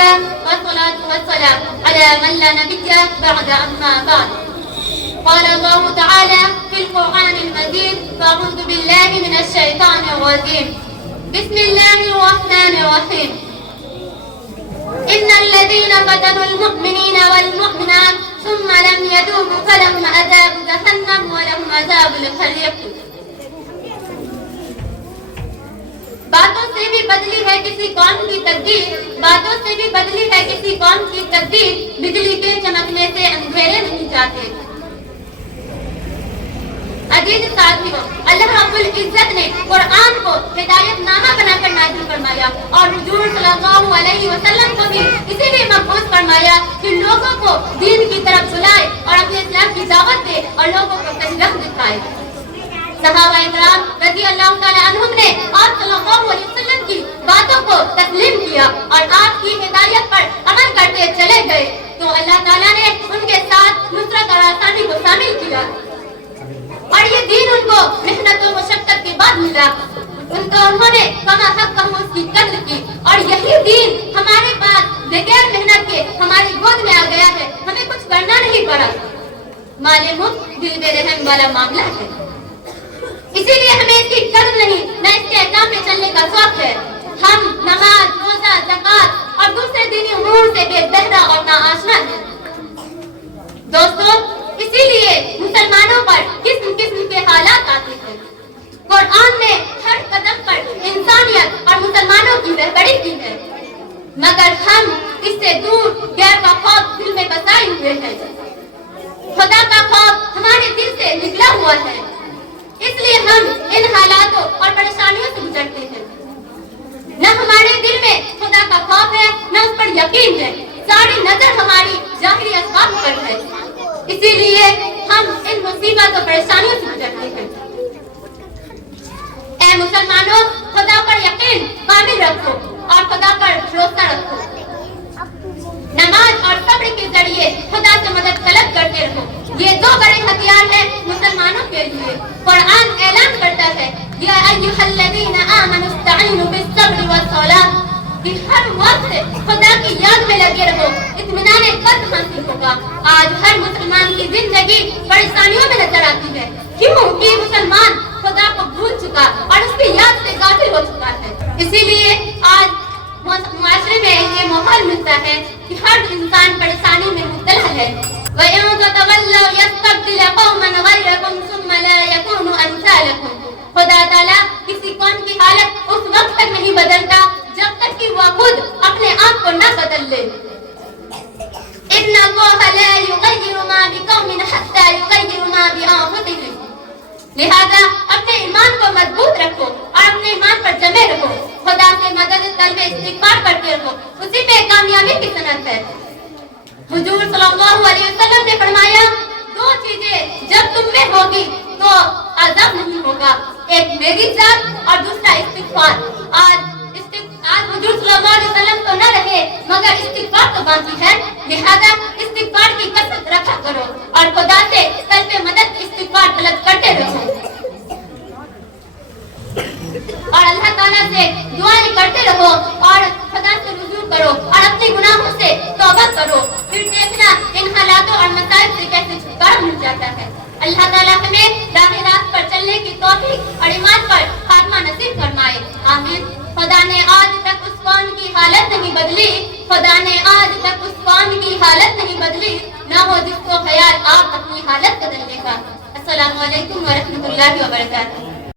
لله والصلاة والسلام على من لا نبي بعد أما بعد. قال الله تعالى في القرآن المجيد: فأعوذ بالله من الشيطان الرجيم. بسم الله الرحمن الرحيم. إن الذين فتنوا المؤمنين والمؤمنات ثم لم يتوبوا فلهم عذاب جهنم ولهم عذاب الحريق. باتوں سے بھی بدلی ہے کسی قوم کی تقدیر، باتوں سے بھی بدلی ہے کسی قوم کی تقدیر، بجلی کے چمکنے سے اندھیرے نہیں جاتے. عزیز ساتھیوں، اللہ رب العزت نے قرآن کو ہدایت نامہ بنا کر نازل فرمایا اور حضور صلی اللہ علیہ وسلم کو بھی اسی لیے مبعوث فرمایا کہ لوگوں کو دین کی طرف بلائے اور اپنے اسلام کی دعوت دے اور لوگوں کو صحیح راہ دکھائے. صحابہ اکرام رضی اللہ تعالی عنہم نے آپ صلی اللہ علیہ وسلم کی باتوں کو تسلیم کیا اور آپ کی ہدایت پر عمل کرتے چلے گئے تو اللہ تعالیٰ نے ان کے ساتھ نصرت اور آسانی کو شامل کیا اور یہ دین ان کو محنت و مشقت کے بعد ملا. انہوں نے کما حق اس کی قدر کی اور یہی دین ہمارے پاس بغیر محنت کے ہماری گود میں آ گیا ہے، ہمیں کچھ کرنا نہیں پڑا. مال مفت دل بے رحم والا معاملہ ہے، اسی لیے ہمیں اس کی قدر نہیں نہ اس کے احکام میں چلنے کا شوق ہے. ہم نماز، روزہ، زکات اور دوسرے دینی امور سے بے بہرا اور ناآشنا ہیں. دوستو، اسی لیے مسلمانوں پر قسم قسم کے حالات آتے ہیں. قرآن نے ہر قدم پر انسانیت اور مسلمانوں کی رہبری کی ہے، مگر ہم اس سے دور غیر کا خوف دل میں بسائے ہوئے ہیں. خدا کا خوف ہمارے دل سے نکلا ہوا ہے، اس لیے ہم ان حالاتوں اور پریشانیوں سے گزرتے ہیں. نہ ہمارے دل میں خدا کا خوف ہے نہ اس پر یقین ہے، ساری نظر ہماری ظاہری اسباب پر ہے، اسی لیے ہم ان مصیبت اور پریشانیوں سے گزرتے ہیں. اے مسلمانوں، خدا پر یقین کامل رکھو اور خدا پر بھروسہ رکھو. نماز اور صبر کے ذریعے خدا سے مدد طلب کرتے رہو، یہ دو بڑے ہتھیار ہیں مسلمانوں کے لیے. قرآن اعلان کرتا ہے: یا ایھا الذین آمنوا استعینوا بالصبر والصلاۃ، کہ ہر وقت خدا کی یاد میں لگے رہو، اطمینان قلب حاصل ہوگا. آج ہر مسلمان کی زندگی پریشانیوں میں نظر آتی ہے، کیوں کہ مسلمان خدا کو بھول چکا اور اس کی یاد سے غافل ہو چکا ہے. اسی لیے آج معاشرے میں یہ ماحول ملتا ہے کہ ہر انسان پریشانی میں مبتلا ہے. وَإِن تَتَوَلَّوْا يَسْتَبْدِلْ قَوْمًا غَيْرَكُمْ ثُمَّ لَا يَكُونُوا أَمْثَالَكُمْ. خدا تعالیٰ کسی قوم کی حالت اس وقت تک نہیں بدلتا جب تک کہ وہ خود اپنے آپ کو نہ بدل لے. إِنَّ اللَّهَ لَا يُغَيِّرُ مَا بِقَوْمٍ حَتَّى يُغَيِّرُوا مَا بِأَنفُسِهِمْ. لہذا اپنے ایمان کو مضبوط رکھو اور اپنے ایمان پر جمے رہو. خدا سے مدد طلب استغفار کرتے رہو، اسی میں کامیابی کی صنعت ہے. حضور صلی اللہ علیہ وسلم نے فرمایا: دو چیزیں جب تم میں ہوگی تو عذاب نہیں ہوگا، ایک میری ذات اور دوسرا استغفار. آج حضور صلی اللہ علیہ وسلم تو نہ رہے مگر استغفار تو باقی ہے، لہذا استغفار کی کثرت رکھا کرو اور خدا سے طلب مدد استغفار طلب کرتے رہو اور اللہ تعالیٰ سے دعائیں کرتے رہو اور خدا سے رجوع کرو اور اپنے گناہوں سے توبہ کرو. پھر دیکھنا ان حالاتوں اور مسائل سے کیسے چھٹکارا مل جاتا ہے. اللہ تعالیٰ ہمیں راہ راست پر چلنے کی توفیق اور ایمان پر خاتمہ نصیب فرمائے. آمین. خدا نے آج تک اس قوم کی حالت نہیں بدلی، خدا نے آج تک اس قوم کی حالت نہیں بدلی، نہ ہو جس کو خیال آپ اپنی حالت بدلنے کا. السلام علیکم ورحمۃ اللہ وبرکاتہ.